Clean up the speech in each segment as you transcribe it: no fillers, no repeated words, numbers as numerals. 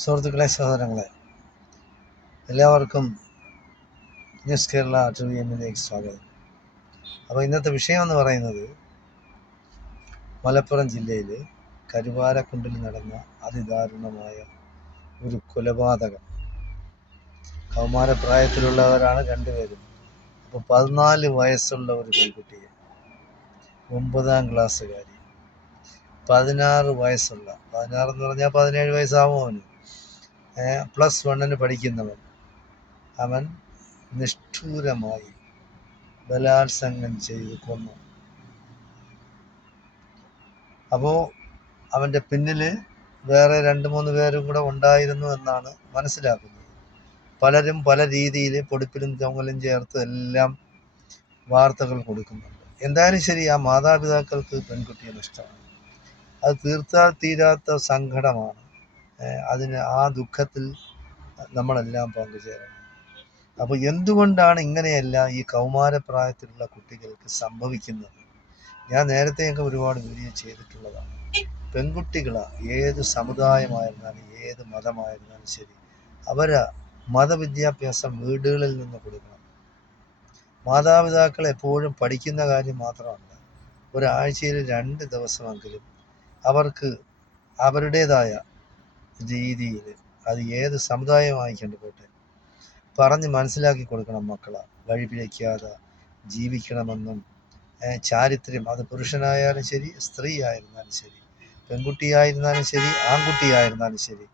സുഹൃത്തുക്കളെ, സഹോദരങ്ങളെ, എല്ലാവർക്കും ന്യൂസ് കേരള ട്രിവിയമിലേക്ക് സ്വാഗതം. അപ്പോൾ ഇന്നത്തെ വിഷയം എന്ന് പറയുന്നത് മലപ്പുറം ജില്ലയിൽ കരുവാരക്കുണ്ടിൽ നടന്ന അതിദാരുണമായ ഒരു കൊലപാതകം. കൗമാരപ്രായത്തിലുള്ളവരാണ് രണ്ടുപേരും. അപ്പോൾ 14 വയസ്സുള്ള ഒരു പെൺകുട്ടിയെ, 9ാം ക്ലാസ്സുകാരി, 16 വയസ്സുള്ള, 16 എന്ന് പറഞ്ഞാൽ 17 വയസ്സാവും അവന്, +1 പഠിക്കുന്നവൻ, അവൻ നിഷ്ഠൂരമായി ബലാത്സംഗം ചെയ്ത് കൊന്നു. അപ്പോൾ അവൻ്റെ പിന്നിൽ വേറെ 2-3 പേരും കൂടെ ഉണ്ടായിരുന്നു എന്നാണ് മനസ്സിലാക്കുന്നത്. പലരും പല രീതിയിൽ പൊടിപ്പിലും തൊങ്ങലും ചേർത്ത് എല്ലാം വാർത്തകൾ കൊടുക്കുന്നുണ്ട്. എന്തായാലും ശരി, ആ മാതാപിതാക്കൾക്ക് പെൺകുട്ടിയെ നഷ്ടമാണ്. അത് തീർത്താൽ തീരാത്ത സങ്കടമാണ്. അതിന് ആ ദുഃഖത്തിൽ നമ്മളെല്ലാം പങ്കുചേരണം. അപ്പോൾ എന്തുകൊണ്ടാണ് ഇങ്ങനെയെല്ലാം ഈ കൗമാരപ്രായത്തിലുള്ള കുട്ടികൾക്ക് സംഭവിക്കുന്നത്? ഞാൻ നേരത്തെയൊക്കെ ഒരുപാട് വീഡിയോ ചെയ്തിട്ടുള്ളതാണ്. പെൺകുട്ടികളാണ്, ഏത് സമുദായമായിരുന്നാലും ഏത് മതമായിരുന്നാലും ശരി, അവരെ മതവിദ്യാഭ്യാസം വീടുകളിൽ നിന്ന് കൊടുക്കണം. മാതാപിതാക്കൾ എപ്പോഴും പഠിക്കുന്ന കാര്യം മാത്രമല്ല, ഒരാഴ്ചയിൽ 2 ദിവസമെങ്കിലും അവർക്ക് അവരുടേതായ രീതിയിൽ, അത് ഏത് സമുദായമായിക്കൊണ്ട് പോട്ടെ, പറഞ്ഞ് മനസ്സിലാക്കി കൊടുക്കണം. മക്കളെ വഴിപിഴയ്ക്കാതെ ജീവിക്കണമെന്നും ചാരിത്രം, അത് പുരുഷനായാലും ശരി, സ്ത്രീ ആയിരുന്നാലും ശരി, പെൺകുട്ടിയായിരുന്നാലും ശരി, ആൺകുട്ടിയായിരുന്നാലും ശരി,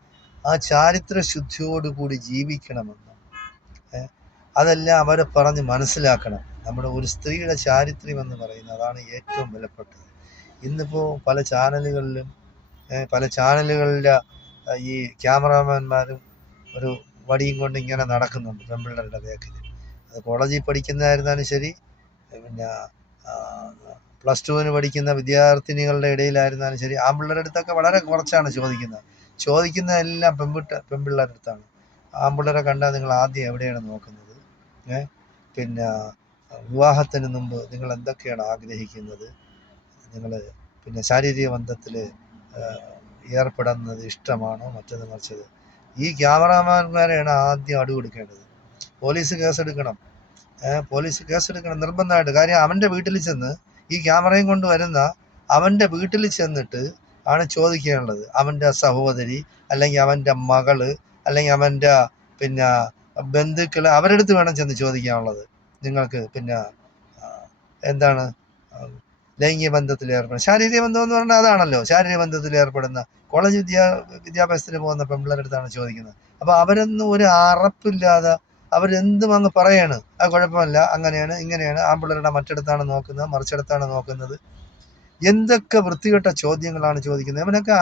ആ ചാരിത്ര ശുദ്ധിയോടുകൂടി ജീവിക്കണമെന്നും അതെല്ലാം അവരെ പറഞ്ഞ് മനസ്സിലാക്കണം. നമ്മുടെ ഒരു സ്ത്രീയുടെ ചാരിത്രം എന്ന് പറയുന്നത് അതാണ് ഏറ്റവും വിലപ്പെട്ടത്. ഇന്നിപ്പോൾ പല ചാനലുകളിലെ ഈ ക്യാമറാമാന്മാരും ഒരു വടിയും കൊണ്ട് ഇങ്ങനെ നടക്കുന്നുണ്ട് പെൺപിള്ളേരുടെ ബാക്കിൽ. അത് കോളേജിൽ പഠിക്കുന്നതായിരുന്നാലും ശരി, പിന്നെ +2 പഠിക്കുന്ന വിദ്യാർത്ഥിനികളുടെ ഇടയിലായിരുന്നാലും ശരി, ആൺപിള്ളേരുടെ അടുത്തൊക്കെ വളരെ കുറച്ചാണ് ചോദിക്കുന്നതെല്ലാം പെൺപിള്ളേരുടെ അടുത്താണ്. ആൺപിള്ളേരെ കണ്ടാൽ നിങ്ങൾ ആദ്യം എവിടെയാണ് നോക്കുന്നത്? പിന്നെ വിവാഹത്തിന് മുമ്പ് നിങ്ങൾ എന്തൊക്കെയാണ് ആഗ്രഹിക്കുന്നത്? നിങ്ങൾ പിന്നെ ശാരീരിക ബന്ധത്തിൽ ഏർപ്പെടുന്നത് ഇഷ്ടമാണോ, മറ്റത് മറിച്ചത്? ഈ ക്യാമറാമാന്മാരെയാണ് ആദ്യം കൊടുക്കേണ്ടത്. പോലീസ് കേസെടുക്കണം നിർബന്ധമായിട്ട്. കാര്യം അവൻ്റെ വീട്ടിൽ ചെന്ന് ഈ ക്യാമറയും കൊണ്ട് വരുന്ന അവൻ്റെ വീട്ടിൽ ചെന്നിട്ട് ആണ് ചോദിക്കാനുള്ളത്. അവൻ്റെ സഹോദരി, അല്ലെങ്കിൽ അവൻ്റെ മകള്, അല്ലെങ്കിൽ അവൻ്റെ പിന്നെ ബന്ധുക്കൾ, അവരുടെ അടുത്ത് വേണം ചെന്ന് ചോദിക്കാനുള്ളത്. നിങ്ങൾക്ക് പിന്നെ എന്താണ് ലൈംഗിക ബന്ധത്തിൽ ഏർപ്പെടുന്നത്? ശാരീരിക ബന്ധം എന്ന് പറഞ്ഞാൽ അതാണല്ലോ, ശാരീരിക ബന്ധത്തിൽ ഏർപ്പെടുന്ന കോളേജ് വിദ്യാഭ്യാസത്തിന് പോകുന്ന പെൺപിള്ളേരുടെ അടുത്താണ് ചോദിക്കുന്നത്. അപ്പോൾ അവരൊന്നും ഒരു അറപ്പില്ലാതെ അവരെന്തും അങ്ങ് പറയാണ്. അത് കുഴപ്പമില്ല, അങ്ങനെയാണ് ഇങ്ങനെയാണ്, ആൺപിള്ളേരുടെ മറ്റിടത്താണ് നോക്കുന്നത്, മറിച്ചിടത്താണ് നോക്കുന്നത്. എന്തൊക്കെ വൃത്തികെട്ട ചോദ്യങ്ങളാണ് ചോദിക്കുന്നത്. അവനൊക്കെ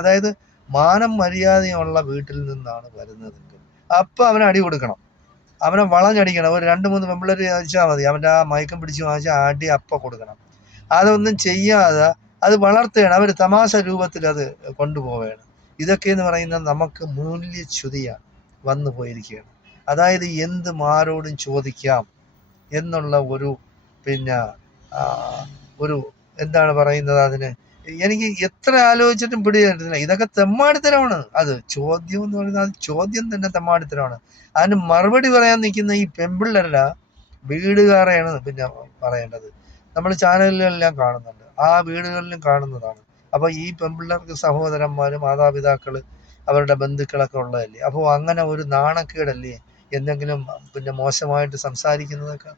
അതായത് മാനം മര്യാദയുള്ള വീട്ടിൽ നിന്നാണ് വരുന്നതെങ്കിൽ അപ്പം അവന് അടി കൊടുക്കണം, അവനെ വളഞ്ഞടിക്കണം. ഒരു 2-3 പെൺപിള്ളേർ ചോദിച്ചാൽ മതി, അവൻ്റെ ആ മയക്കം പിടിച്ച് വാങ്ങിച്ചാൽ അടി അപ്പം കൊടുക്കണം. അതൊന്നും ചെയ്യാതെ അത് വളർത്തുകയാണ്, അവർ തമാശ രൂപത്തിൽ അത് കൊണ്ടുപോവുകയാണ്. ഇതൊക്കെ എന്ന് പറയുന്നത് നമുക്ക് മൂല്യച്യുതിയാണ് വന്നു പോയിരിക്കുകയാണ്. അതായത് എന്തും ആരോടും ചോദിക്കാം എന്നുള്ള ഒരു പിന്നെ ഒരു എന്താണ് പറയുന്നത്, അതിന് എനിക്ക് എത്ര ആലോചിച്ചിട്ടും പിടികിട്ടുന്നില്ല. ഇതൊക്കെ തെമ്മാടിത്തരമാണ്. അത് ചോദ്യം എന്ന് പറയുന്നത്, അത് ചോദ്യം തന്നെ തെമ്മാടിത്തരമാണ്. അതിന് മറുപടി പറയാൻ നിൽക്കുന്ന ഈ പെൺപിള്ളേരുടെ വീടുകാരെയാണ് പിന്നെ പറയേണ്ടത്. നമ്മൾ ചാനലിലെല്ലാം കാണുന്നുണ്ട്, ആ വീടുകളിലും കാണുന്നതാണ്. അപ്പോൾ ഈ പെൺപിള്ളേർക്ക് സഹോദരന്മാരും മാതാപിതാക്കൾ അവരുടെ ബന്ധുക്കളൊക്കെ ഉള്ളതല്ലേ. അപ്പോൾ അങ്ങനെ ഒരു നാണക്കേടല്ലേ എന്തെങ്കിലും പിന്നെ മോശമായിട്ട് സംസാരിക്കുന്നതൊക്കെ?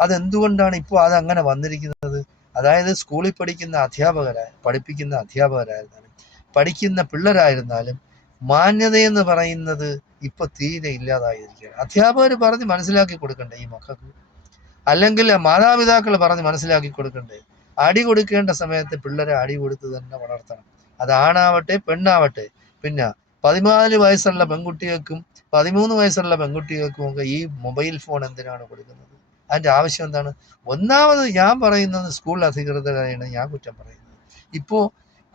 അതെന്തുകൊണ്ടാണ് ഇപ്പോൾ അതങ്ങനെ വന്നിരിക്കുന്നത്? അതായത് സ്കൂളിൽ പഠിപ്പിക്കുന്ന അധ്യാപകരായിരുന്നാലും പഠിക്കുന്ന പിള്ളേരായിരുന്നാലും മാന്യതയെന്ന് പറയുന്നത് ഇപ്പൊ തീരെ ഇല്ലാതായിരിക്കുകയാണ്. അധ്യാപകർ പറഞ്ഞ് മനസ്സിലാക്കി കൊടുക്കണ്ടേ ഈ മക്കൾക്ക്? അല്ലെങ്കിൽ മാതാപിതാക്കൾ പറഞ്ഞ് മനസ്സിലാക്കി കൊടുക്കണ്ടേ? അടി കൊടുക്കേണ്ട സമയത്ത് പിള്ളേരെ അടി കൊടുത്ത് തന്നെ വളർത്തണം. അതാണാവട്ടെ പെണ്ണാവട്ടെ. പിന്നെ 14 വയസ്സുള്ള പെൺകുട്ടികൾക്കും 13 വയസ്സുള്ള പെൺകുട്ടികൾക്കും ഒക്കെ ഈ മൊബൈൽ ഫോൺ എന്തിനാണ് കൊടുക്കുന്നത്? അതിൻ്റെ ആവശ്യം എന്താണ്? ഒന്നാമത് ഞാൻ പറയുന്നത് സ്കൂൾ അധികൃതരാണ് ഞാൻ കുറ്റം പറയുന്നത്. ഇപ്പോൾ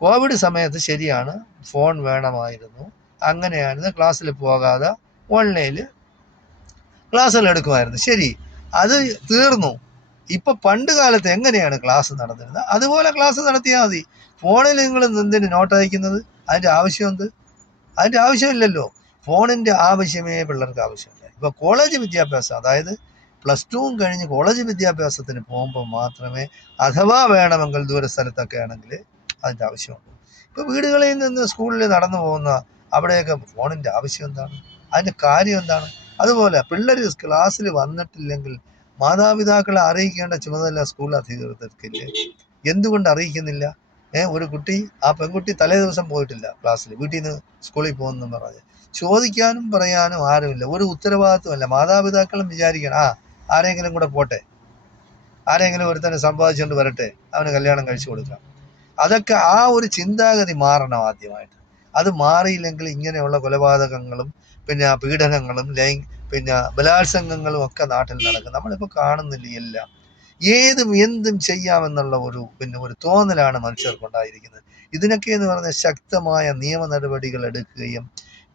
കോവിഡ് സമയത്ത് ശരിയാണ്, ഫോൺ വേണമായിരുന്നു, അങ്ങനെയായിരുന്നു, ക്ലാസ്സിൽ പോകാതെ ഓൺലൈനിൽ ക്ലാസ്സുകൾ എടുക്കുമായിരുന്നു, ശരി, അത് തീർന്നു. ഇപ്പൊ പണ്ട് കാലത്ത് എങ്ങനെയാണ് ക്ലാസ് നടന്നിരുന്നത് അതുപോലെ ക്ലാസ് നടത്തിയാൽ മതി. ഫോണിൽ നിങ്ങൾ എന്തിന് നോട്ട് അയക്കുന്നത്? അതിൻ്റെ ആവശ്യം എന്ത്? അതിൻ്റെ ആവശ്യമില്ലല്ലോ. ഫോണിൻ്റെ ആവശ്യമേ പിള്ളേർക്ക് ആവശ്യമില്ല. ഇപ്പോൾ കോളേജ് വിദ്യാഭ്യാസം, അതായത് +2 കഴിഞ്ഞ് കോളേജ് വിദ്യാഭ്യാസത്തിന് പോകുമ്പോൾ മാത്രമേ, അഥവാ വേണമെങ്കിൽ ദൂര സ്ഥലത്തൊക്കെ ആണെങ്കിൽ അതിൻ്റെ ആവശ്യമുണ്ട്. ഇപ്പോൾ വീടുകളിൽ നിന്ന് സ്കൂളിൽ നടന്നു പോകുന്ന അവിടെയൊക്കെ ഫോണിൻ്റെ ആവശ്യം എന്താണ്? അതിൻ്റെ കാര്യം എന്താണ്? അതുപോലെ പിള്ളേർ ക്ലാസ്സിൽ വന്നിട്ടില്ലെങ്കിൽ മാതാപിതാക്കളെ അറിയിക്കേണ്ട ചുമതല സ്കൂൾ അധികൃതർക്കില്ലേ? എന്തുകൊണ്ട് അറിയിക്കുന്നില്ല? ഒരു കുട്ടി, ആ പെൺകുട്ടി തലേ ദിവസം പോയിട്ടില്ല ക്ലാസ്സിൽ, വീട്ടിൽ നിന്ന് സ്കൂളിൽ പോകുന്നു പറഞ്ഞ് ചോദിക്കാനും പറയാനും ആരുമില്ല, ഒരു ഉത്തരവാദിത്വമല്ല. മാതാപിതാക്കളും വിചാരിക്കണം, ആരെങ്കിലും കൂടെ പോട്ടെ, ആരെങ്കിലും ഒരുത്തന്നെ സമ്പാദിച്ചുകൊണ്ട് വരട്ടെ, അവന് കല്യാണം കഴിച്ചു കൊടുക്കാം. അതൊക്കെ ആ ഒരു ചിന്താഗതി മാറണം ആദ്യമായിട്ട്. അത് മാറിയില്ലെങ്കിൽ ഇങ്ങനെയുള്ള കൊലപാതകങ്ങളും പിന്നെ പീഡനങ്ങളും പിന്നെ ബലാത്സംഗങ്ങളും ഒക്കെ നാട്ടിൽ നടക്കും. നമ്മളിപ്പോൾ കാണുന്നില്ല എല്ലാം. എന്തും ചെയ്യാമെന്നുള്ള ഒരു തോന്നലാണ് മനുഷ്യർക്കുണ്ടായിരിക്കുന്നത്. ഇതിനൊക്കെ എന്ന് പറഞ്ഞാൽ ശക്തമായ നിയമ നടപടികൾ എടുക്കുകയും,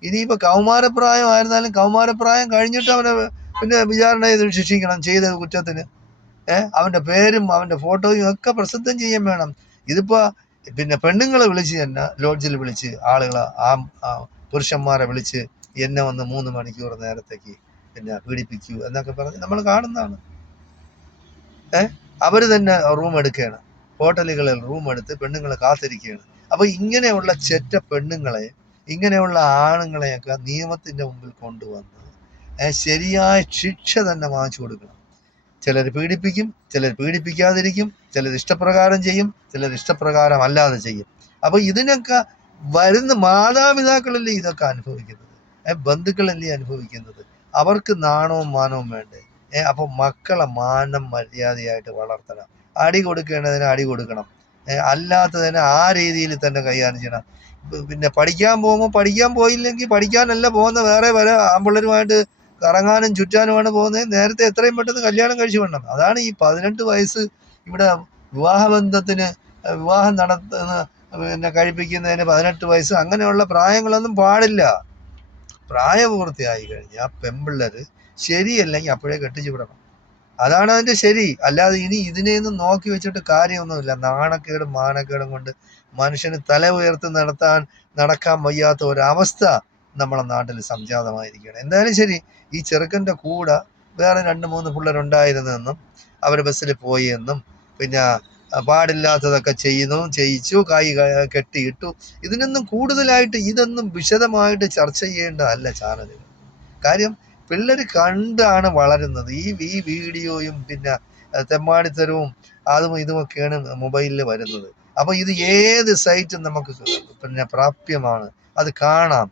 ഇനിയിപ്പോൾ കൗമാരപ്രായമായിരുന്നാലും കൗമാരപ്രായം കഴിഞ്ഞിട്ട് അവനെ പിന്നെ വിചാരണ ചെയ്ത് ശിക്ഷിക്കണം ചെയ്ത കുറ്റത്തിന്. അവൻ്റെ പേരും അവൻ്റെ ഫോട്ടോയും ഒക്കെ പ്രസിദ്ധം ചെയ്യാൻ വേണം. ഇതിപ്പോൾ പിന്നെ പെണ്ണുങ്ങളെ വിളിച്ച് തന്നെ ലോഡ്ജിൽ വിളിച്ച് ആളുകളെ പുരുഷന്മാരെ വിളിച്ച് എന്നെ വന്ന് 3 മണിക്കൂർ നേരത്തേക്ക് പിന്നെ പീഡിപ്പിക്കൂ എന്നൊക്കെ പറഞ്ഞ് നമ്മൾ കാണുന്നതാണ്. അവർ തന്നെ റൂം എടുക്കുകയാണ്, ഹോട്ടലുകളിൽ റൂം എടുത്ത് പെണ്ണുങ്ങളെ കാത്തിരിക്കുകയാണ്. അപ്പോൾ ഇങ്ങനെയുള്ള ചെറ്റ പെണ്ണുങ്ങളെ, ഇങ്ങനെയുള്ള ആണുങ്ങളെയൊക്കെ നിയമത്തിൻ്റെ മുമ്പിൽ കൊണ്ടുവന്ന് ശരിയായ ശിക്ഷ തന്നെ വാങ്ങിച്ചു കൊടുക്കണം. ചിലർ പീഡിപ്പിക്കും, ചിലർ പീഡിപ്പിക്കാതിരിക്കും, ചിലർ ഇഷ്ടപ്രകാരം ചെയ്യും, ചിലർ ഇഷ്ടപ്രകാരം അല്ലാതെ ചെയ്യും. അപ്പോൾ ഇതിനൊക്കെ വരുന്ന മാതാപിതാക്കളല്ലേ ഇതൊക്കെ അനുഭവിക്കുന്നത്, ബന്ധുക്കളല്ലേ അനുഭവിക്കുന്നത്. അവർക്ക് നാണവും മാനവും വേണ്ടേ? അപ്പോൾ മക്കളെ മാനം മര്യാദയായിട്ട് വളർത്തണം. അടി കൊടുക്കേണ്ടതിന് അടി കൊടുക്കണം, അല്ലാത്തതിന് ആ രീതിയിൽ തന്നെ കൈകാര്യം ചെയ്യണം. പിന്നെ പഠിക്കാൻ പോകുമ്പോൾ പഠിക്കാൻ പോയില്ലെങ്കിൽ, പഠിക്കാനല്ല പോകുന്ന വേറെ വരെ ആമ്പിള്ളേരുമായിട്ട് കറങ്ങാനും ചുറ്റാനുമാണ് പോകുന്നത്, നേരത്തെ എത്രയും പെട്ടെന്ന് കല്യാണം കഴിച്ചു വിടണം. അതാണ് ഈ 18 വയസ്സ് ഇവിടെ വിവാഹബന്ധത്തിന്, വിവാഹം പിന്നെ കഴിപ്പിക്കുന്നതിന് 18 വയസ്സ്, അങ്ങനെയുള്ള പ്രായങ്ങളൊന്നും പാടില്ല. പ്രായപൂർത്തിയായി കഴിഞ്ഞാൽ പെൺപിള്ളേർ ശരിയല്ലെങ്കിൽ അപ്പോഴേ കെട്ടിച്ചു വിടണം. അതാണ് അതിൻ്റെ ശരി. അല്ലാതെ ഇനി ഇതിനെയൊന്നും നോക്കി വെച്ചിട്ട് കാര്യമൊന്നുമില്ല. നാണക്കേടും മാനക്കേടും കൊണ്ട് മനുഷ്യന് തല ഉയർത്തി നടക്കാൻ വയ്യാത്ത ഒരവസ്ഥ നമ്മളെ നാട്ടിൽ സംജാതമായിരിക്കുകയാണ്. എന്തായാലും ശരി, ഈ ചെറുക്കൻ്റെ കൂടെ വേറെ 2-3 പിള്ളേരുണ്ടായിരുന്നെന്നും അവർ ബസ്സിൽ പോയി എന്നും പിന്നെ പാടില്ലാത്തതൊക്കെ ചെയ്യിച്ചു, കൈ കെട്ടിയിട്ടു, ഇതിനൊന്നും കൂടുതലായിട്ട് ഇതൊന്നും വിശദമായിട്ട് ചർച്ച ചെയ്യേണ്ടതല്ല ചാനലുകൾ. കാര്യം പിള്ളേർ കണ്ടാണ് വളരുന്നത്. ഈ വീഡിയോയും പിന്നെ തെമ്മാടിത്തരവും അതും ഇതുമൊക്കെയാണ് മൊബൈലിൽ വരുന്നത്. അപ്പോൾ ഇത് ഏത് സൈറ്റും നമുക്ക് പിന്നെ പ്രാപ്യമാണ്, അത് കാണാം.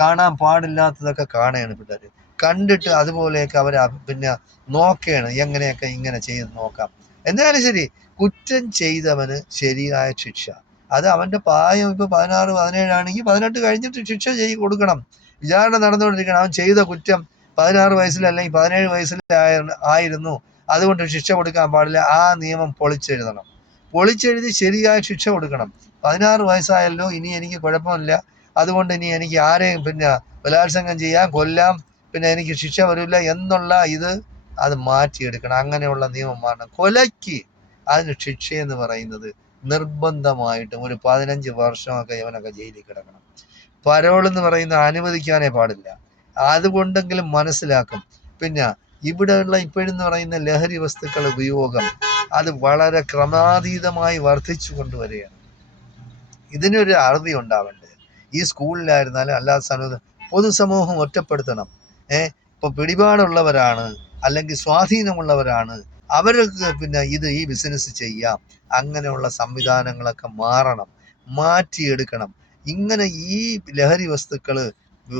കാണാൻ പാടില്ലാത്തതൊക്കെ കാണുകയാണ് പിള്ളേർ. കണ്ടിട്ട് അതുപോലെയൊക്കെ അവർ പിന്നെ നോക്കുകയാണ്, എങ്ങനെയൊക്കെ ഇങ്ങനെ ചെയ്ത് നോക്കാം. എന്തായാലും ശരി, കുറ്റം ചെയ്തവന് ശരിയായ ശിക്ഷ. അത് അവൻ്റെ പ്രായം ഇപ്പോൾ 16, 17 ആണെങ്കിൽ 18 കഴിഞ്ഞിട്ട് ശിക്ഷ കൊടുക്കണം. വിചാരണ നടന്നുകൊണ്ടിരിക്കണം. അവൻ ചെയ്ത കുറ്റം 16 വയസ്സിൽ അല്ലെങ്കിൽ 17 വയസ്സിൽ ആയിരുന്നു, അതുകൊണ്ട് ശിക്ഷ കൊടുക്കാൻ പാടില്ല. ആ നിയമം പൊളിച്ചെഴുതണം. പൊളിച്ചെഴുതി ശരിയായ ശിക്ഷ കൊടുക്കണം. 16 വയസ്സായല്ലോ, ഇനി എനിക്ക് കുഴപ്പമില്ല, അതുകൊണ്ട് ഇനി എനിക്ക് ആരെയും പിന്നെ ബലാത്സംഗം ചെയ്യാം, കൊല്ലാം, പിന്നെ എനിക്ക് ശിക്ഷ വരില്ല എന്നുള്ള അത് മാറ്റിയെടുക്കണം. അങ്ങനെയുള്ള നിയമം മാറണം. കൊലയ്ക്ക് അതിന് ശിക്ഷയെന്ന് പറയുന്നത് നിർബന്ധമായിട്ടും ഒരു 15 വർഷമൊക്കെ ഇവനൊക്കെ ജയിലിൽ കിടക്കണം. പരോളെന്ന് പറയുന്നത് അനുവദിക്കാനേ പാടില്ല. അതുകൊണ്ടെങ്കിലും മനസ്സിലാക്കും. പിന്നെ ഇവിടെയുള്ള ഇപ്പോഴെന്ന് പറയുന്ന ലഹരി വസ്തുക്കൾ ഉപയോഗം അത് വളരെ ക്രമാതീതമായി വർദ്ധിച്ചു കൊണ്ടുവരികയാണ്. ഇതിനൊരു അറുതി ഉണ്ടാവേണ്ടത് ഈ സ്കൂളിലായിരുന്നാലും അല്ലാത്ത സമയത്ത് പൊതുസമൂഹം ഒറ്റപ്പെടുത്തണം. ഇപ്പോൾ പിടിപാടുള്ളവരാണ് അല്ലെങ്കിൽ സ്വാധീനമുള്ളവരാണ്, അവർക്ക് പിന്നെ ഈ ബിസിനസ് ചെയ്യാം. അങ്ങനെയുള്ള സംവിധാനങ്ങളൊക്കെ മാറ്റിയെടുക്കണം. ഇങ്ങനെ ഈ ലഹരി വസ്തുക്കൾ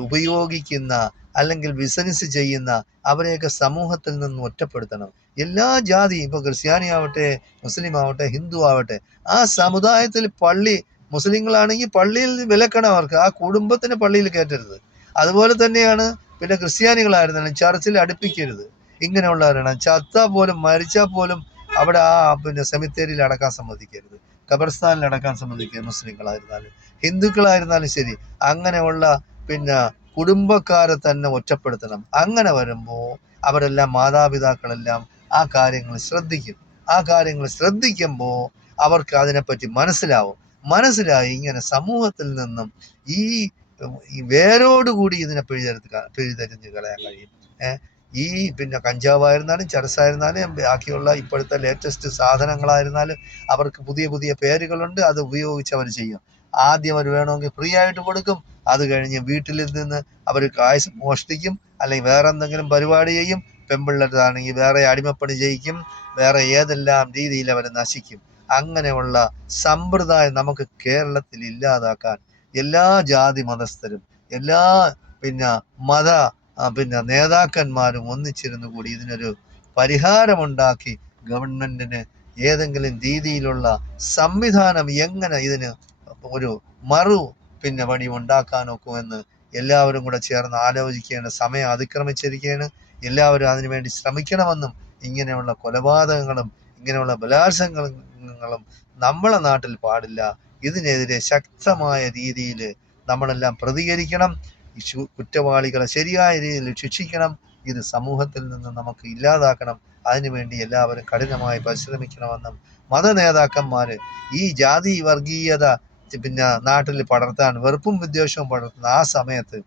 ഉപയോഗിക്കുന്ന അല്ലെങ്കിൽ ബിസിനസ് ചെയ്യുന്ന അവരെയൊക്കെ സമൂഹത്തിൽ നിന്ന് ഒറ്റപ്പെടുത്തണം. എല്ലാ ജാതിയും, ഇപ്പോൾ ക്രിസ്ത്യാനി ആവട്ടെ, മുസ്ലിം ആവട്ടെ, ഹിന്ദു ആവട്ടെ, ആ സമുദായത്തിൽ മുസ്ലിങ്ങളാണെങ്കിൽ പള്ളിയിൽ വിലക്കണം അവർക്ക്, ആ കുടുംബത്തിന് പള്ളിയിൽ കയറ്റരുത്. അതുപോലെ തന്നെയാണ് പിന്നെ ക്രിസ്ത്യാനികളായിരുന്നാലും ചർച്ചിൽ അടുപ്പിക്കരുത്. ഇങ്ങനെയുള്ളവരാണ്. ചത്താൽ പോലും മരിച്ചാൽ പോലും അവിടെ പിന്നെ സെമിത്തേരിയിൽ അടക്കാൻ സമ്മതിക്കരുത്, ഖബർസ്ഥാനിൽ അടക്കാൻ സമ്മതിക്കരുത്. മുസ്ലിങ്ങളായിരുന്നാലും ഹിന്ദുക്കളായിരുന്നാലും ശരി, അങ്ങനെയുള്ള പിന്നെ കുടുംബക്കാരെ തന്നെ ഒറ്റപ്പെടുത്തണം. അങ്ങനെ വരുമ്പോൾ അവരെല്ലാം, മാതാപിതാക്കളെല്ലാം ആ കാര്യങ്ങൾ ശ്രദ്ധിക്കും. ആ കാര്യങ്ങൾ ശ്രദ്ധിക്കുമ്പോൾ അവർക്ക് അതിനെപ്പറ്റി മനസ്സിലായി ഇങ്ങനെ സമൂഹത്തിൽ നിന്നും ഈ ഈ വേരോടുകൂടി ഇതിനെ പിഴുതെറിഞ്ഞ് കളയാൻ കഴിയും. ഈ പിന്നെ കഞ്ചാവായിരുന്നാലും ചരസായിരുന്നാലും ബാക്കിയുള്ള ഇപ്പോഴത്തെ ലേറ്റസ്റ്റ് സാധനങ്ങളായിരുന്നാലും അവർക്ക് പുതിയ പുതിയ പേരുകളുണ്ട്. അത് ഉപയോഗിച്ച് അവർ ചെയ്യും. ആദ്യം അവർ വേണമെങ്കിൽ ഫ്രീ ആയിട്ട് കൊടുക്കും. അത് കഴിഞ്ഞ് വീട്ടിൽ നിന്ന് അവർ കാശ് മോഷ്ടിക്കും, അല്ലെങ്കിൽ വേറെ എന്തെങ്കിലും പരിപാടി ചെയ്യും. പെൺപിള്ളേരാണെങ്കിൽ വേറെ അടിമപ്പണി ചെയ്യിക്കും. വേറെ ഏതെല്ലാം രീതിയിൽ അവർ നശിക്കും. അങ്ങനെയുള്ള സമ്പ്രദായം നമുക്ക് കേരളത്തിൽ ഇല്ലാതാക്കാൻ എല്ലാ ജാതി മതസ്ഥരും എല്ലാ പിന്നെ മത നേതാക്കന്മാരും ഒന്നിച്ചിരുന്നു കൂടി ഇതിനൊരു പരിഹാരമുണ്ടാക്കി ഗവൺമെന്റിന് ഏതെങ്കിലും രീതിയിലുള്ള സംവിധാനം എങ്ങനെ ഇതിന് ഒരു വഴി ഉണ്ടാക്കാൻ ഒക്കുമെന്ന് എല്ലാവരും കൂടെ ചേർന്ന് ആലോചിക്കേണ്ട സമയം അതിക്രമിച്ചിരിക്കുകയാണ്. എല്ലാവരും അതിനുവേണ്ടി ശ്രമിക്കണമെന്നും ഇങ്ങനെയുള്ള കൊലപാതകങ്ങളും ഇങ്ങനെയുള്ള ബലാത്സംഗങ്ങളും നമ്മളെ നാട്ടിൽ പാടില്ല. ഇതിനെതിരെ ശക്തമായ രീതിയിൽ നമ്മളെല്ലാം പ്രതികരിക്കണം. കുറ്റവാളികളെ ശരിയായ രീതിയിൽ ശിക്ഷിക്കണം. ഇത് സമൂഹത്തിൽ നിന്ന് നമുക്ക് ഇല്ലാതാക്കണം. അതിനുവേണ്ടി എല്ലാവരും കഠിനമായി പരിശ്രമിക്കണമെന്നും മത നേതാക്കന്മാർ ഈ ജാതി വർഗീയത നാട്ടിൽ പടർത്താൻ വെറുപ്പും വിദ്വേഷവും പടർത്തുന്ന ആ സമയത്ത്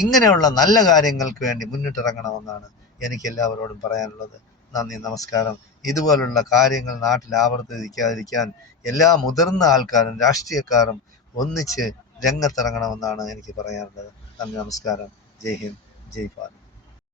ഇങ്ങനെയുള്ള നല്ല കാര്യങ്ങൾക്ക് വേണ്ടി മുന്നിട്ടിറങ്ങണമെന്നാണ് എനിക്ക് എല്ലാവരോടും പറയാനുള്ളത്. നന്ദി, നമസ്കാരം. ഇതുപോലുള്ള കാര്യങ്ങൾ നാട്ടിൽ ആവർത്തിക്കാതിരിക്കാൻ എല്ലാ മുതിർന്ന ആൾക്കാരും രാഷ്ട്രീയക്കാരും ഒന്നിച്ച് രംഗത്തിറങ്ങണമെന്നാണ് എനിക്ക് പറയാനുള്ളത്. നന്ദി, നമസ്കാരം. ജയ് ഹിന്ദ്, ജയ് ഭാരത്.